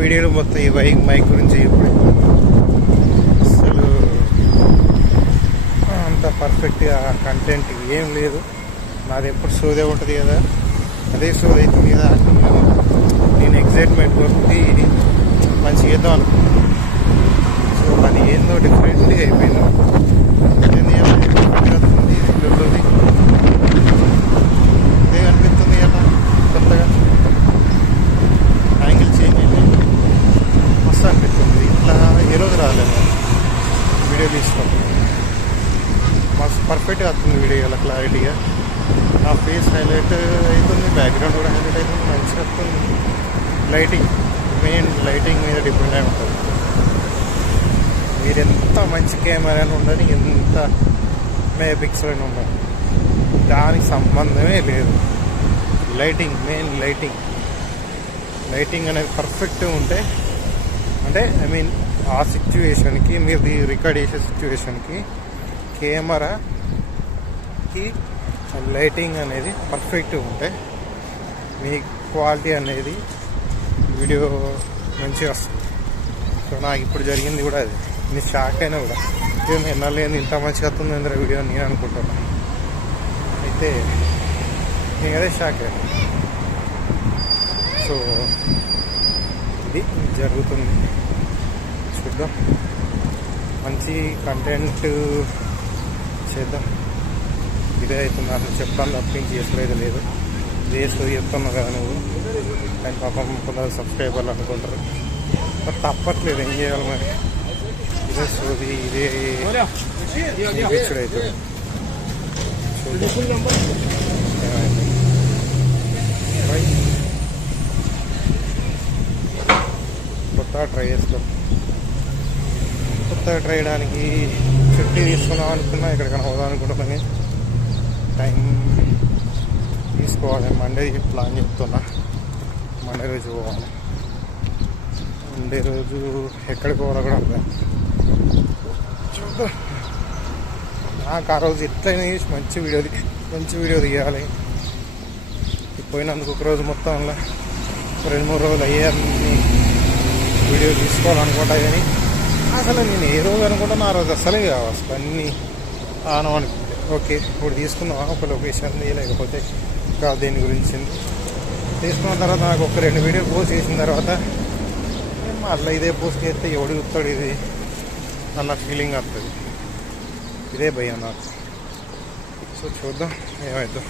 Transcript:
వీడియోలు మొత్తం ఈ బైక్ మైక్ గురించి ఇప్పుడు. అసలు అంత పర్ఫెక్ట్గా కంటెంట్ ఏం లేదు. నాది ఎప్పుడు సోదే ఉంటుంది కదా? అదే సోది అవుతుంది కదా? నేను ఎగ్జైట్మెంట్ కొద్ది మంచిగా చేద్దాం అనుకున్నాను సో అది ఏందో డిఫరెంట్గా అయిపోయింది. వీడియో తీసుకోండి మస్తు పర్ఫెక్ట్గా వస్తుంది వీడియో ఇలా క్లారిటీగా నా ఫేస్ హైలైట్ అవుతుంది బ్యాక్గ్రౌండ్ కూడా హైలైట్ అవుతుంది మంచిగా వస్తుంది లైటింగ్ మెయిన్ లైటింగ్ మీద డిపెండ్ అయి ఉంటుంది మీరు ఎంత మంచి కెమెరా అని ఉండని ఎంత మెగా పిక్సెల్ అని ఉండదు దానికి సంబంధమే లేదు. లైటింగ్ మెయిన్ లైటింగ్ లైటింగ్ అనేది పర్ఫెక్ట్గా ఉంటే అంటే ఐ మీన్ ఆ సిచ్యువేషన్కి మీరు రికార్డ్ చేసే సిచ్యువేషన్కి కెమెరాకి లైటింగ్ అనేది పర్ఫెక్ట్గా ఉంటే మీ క్వాలిటీ అనేది వీడియో మంచిగా వస్తుంది. సో నాకు ఇప్పుడు జరిగింది కూడా అది. నేను షాక్ అయినా కూడా. నేను ఎన్నలేని ఇంత మంచిగా వస్తుంది ఇంద్ర వీడియో అని నేను అనుకుంటున్నాను అయితే నేను అదే షాక్ అయ్యాను సో ఇది జరుగుతుంది. చూద్దాం. మంచి కంటెంట్ చేద్దాం. ఇదే అవుతుంది చెప్తాను తప్పించి చేసలేదు లేదు. ఇదే స్టోరీ చెప్తున్నావు కదా నువ్వు. కానీ పాపం కొందరు సబ్స్క్రైబర్లు అనుకుంటారు. మరి తప్పట్లేదు ఏం చేయాలి మరి? ఇదే సోది ఇదే చూపించుడు అవుతుంది చూద్దాం కొత్తగా ట్రై చేస్తాం కొత్తగా ట్రై చేయడానికి ఫిఫ్టీ తీసుకుందాం అనుకున్నా ఎక్కడికైనా పోదాం అనుకుంటున్నాను టైం తీసుకోవాలి. మండే ప్లాన్ చెప్తున్నా. మండే రోజు పోవాలి. మండే రోజు ఎక్కడికి పోవాలో కూడా అర్థం చూద్దాం. నాకు ఆ రోజు ఎట్లయినా చేసి మంచి వీడియో మంచి వీడియో తీయాలి. పోయినందుకు ఒక రోజు మొత్తం రెండు మూడు రోజులు అయ్యారు వీడియో తీసుకోవాలనుకుంటా కానీ అసలు నేను ఏ రోజు అనుకుంటాను ఆ రోజు అసలే అసలు అన్నీ ఆనం అనుకుంటే. ఓకే ఇప్పుడు తీసుకున్నాం ఒక లొకేషన్ లేకపోతే ఇంకా దేని గురించి? తీసుకున్న తర్వాత నాకు ఒక రెండు వీడియో పోస్ట్ చేసిన తర్వాత మళ్ళీ ఇదే పోస్ట్ చేస్తే ఎవడు చూస్తాడు ఇది? అన్న ఫీలింగ్ వస్తుంది. ఇదే భయం నాకు. సో చూద్దాం ఏమవుతుందో